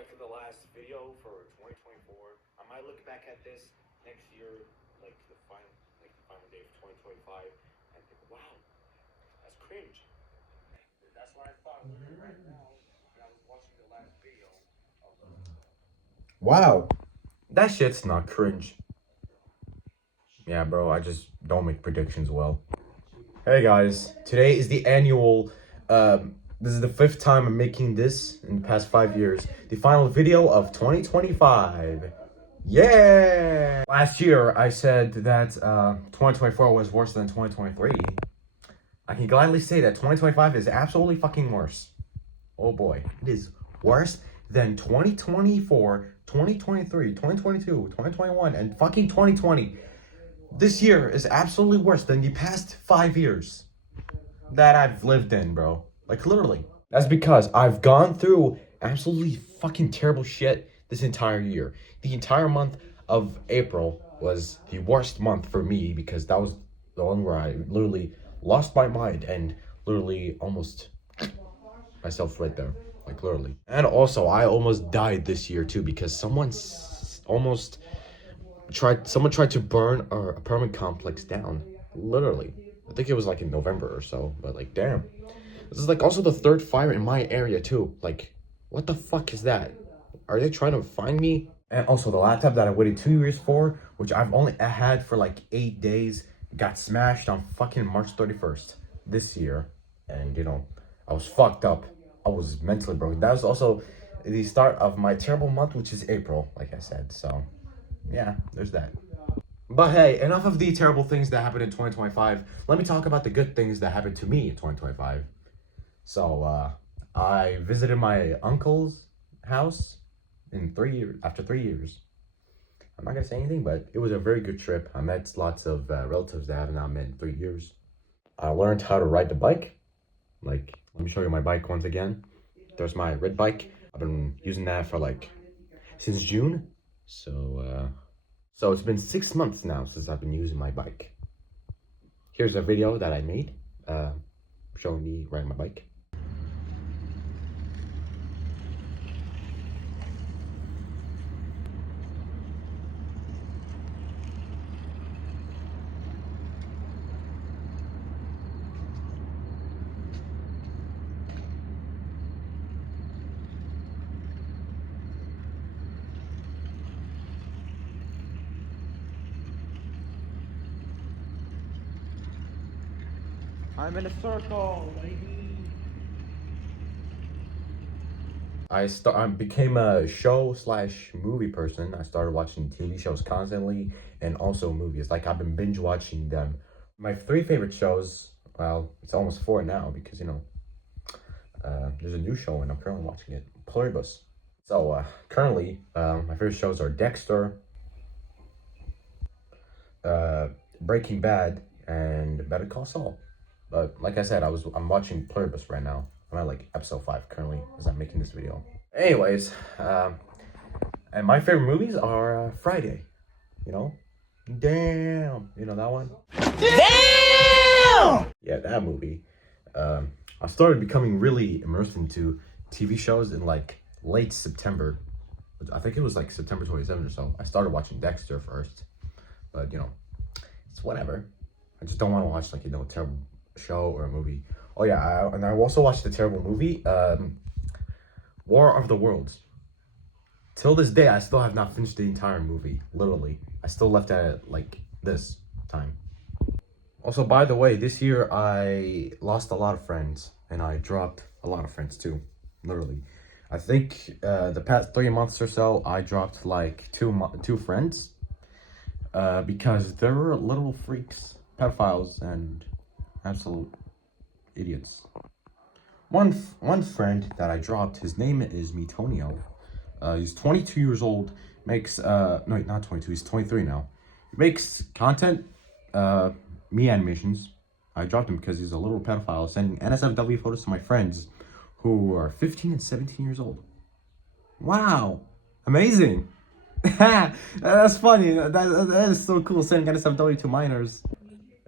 like the last video for 2024. I might look back at this next year, like the final day of 2025, and think, wow, that's cringe. That's what I thought right now when I was watching the last video of Wow, that shit's not cringe. Yeah, bro, I just don't make predictions well. Hey guys, today is the annual, this is the 5th time I'm making this in the past 5 years. The final video of 2025. Yeah! Last year, I said that 2024 was worse than 2023. I can gladly say that 2025 is absolutely fucking worse. Oh boy, it is worse than 2024, 2023, 2022, 2021, and fucking 2020. This year is absolutely worse than the past 5 years that I've lived in, bro. Like, literally. That's because I've gone through absolutely fucking terrible shit this entire year. The entire month of April was the worst month for me because that was the one where I literally lost my mind and literally almost myself right there. Like, literally. And also, I almost died this year too because someone tried to burn our apartment complex down. Literally. I think it was like in November or so, but like, damn. This is like also the 3rd fire in my area too. Like, what the fuck is that? Are they trying to find me? And also the laptop that I waited 2 years for, which I've only had for like 8 days, got smashed on fucking March 31st this year. And you know, I was fucked up. I was mentally broken. That was also the start of my terrible month, which is April, like I said. So yeah, there's that. But hey, enough of the terrible things that happened in 2025. Let me talk about the good things that happened to me in 2025. So, I visited my uncle's house in 3 years, after 3 years. I'm not gonna say anything, but it was a very good trip. I met lots of relatives that I have not met in 3 years. I learned how to ride the bike. Like, let me show you my bike once again. There's my red bike. I've been using that for like, since June. So it's been 6 months now since I've been using my bike. Here's a video that I made, showing me riding my bike. I'm in a circle, baby. I became a show/movie person. I started watching TV shows constantly and also movies. Like, I've been binge watching them. My 3 favorite shows, well, it's almost 4 now because, you know, there's a new show and I'm currently watching it, Pluribus. So, currently, my favorite shows are Dexter, Breaking Bad, and Better Call Saul. But like I said, I'm watching Pluribus right now. I'm at like episode 5 currently as I'm making this video. Anyways, and my favorite movies are Friday. You know? Damn! You know that one? Damn! Yeah, that movie. I started becoming really immersed into TV shows in like late September. I think it was like September 27th or so. I started watching Dexter first. But, you know, it's whatever. I just don't want to watch like, you know, a terrible show or a movie. Oh yeah, and I also watched the terrible movie, War of the Worlds. Till this day, I still have not finished the entire movie. Literally, I still left at like this time. Also, by the way, this year I lost a lot of friends, and I dropped a lot of friends too. Literally, I think the past 3 months or so, I dropped like two friends, because they were little freaks, pedophiles, and absolute idiots. One friend that I dropped, his name is Mitonio. He's 22 years old, makes, no, not 22, he's 23 now. He makes content, me animations. I dropped him because he's a little pedophile, sending NSFW photos to my friends who are 15 and 17 years old. Wow, amazing. That's funny, that is so cool, sending NSFW to minors.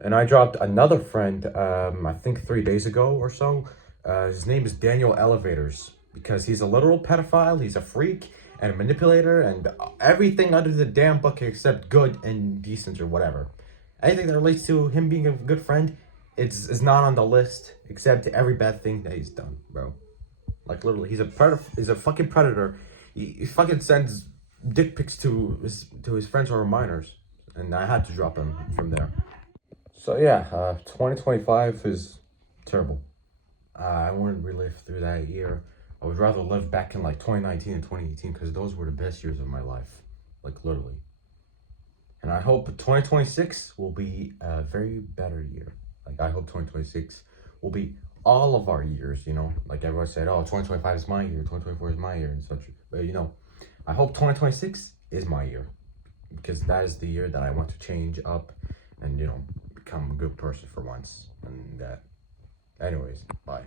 And I dropped another friend, I think 3 days ago or so. His name is Daniel Elevators. because he's a literal pedophile, he's a freak and a manipulator and everything under the damn book except good and decent or whatever. Anything that relates to him being a good friend, it's not on the list except every bad thing that he's done, bro. Like literally, he's a fucking predator. He fucking sends dick pics to his friends who are minors, and I had to drop him from there. So yeah, 2025 is terrible. I wouldn't relive through that year. I would rather live back in like 2019 and 2018 because those were the best years of my life, like literally. And I hope 2026 will be a very better year. Like I hope 2026 will be all of our years, you know? Like everyone said, oh, 2025 is my year, 2024 is my year, and such. But you know, I hope 2026 is my year because that is the year that I want to change up and, you know, become a good person for once. And anyways, bye.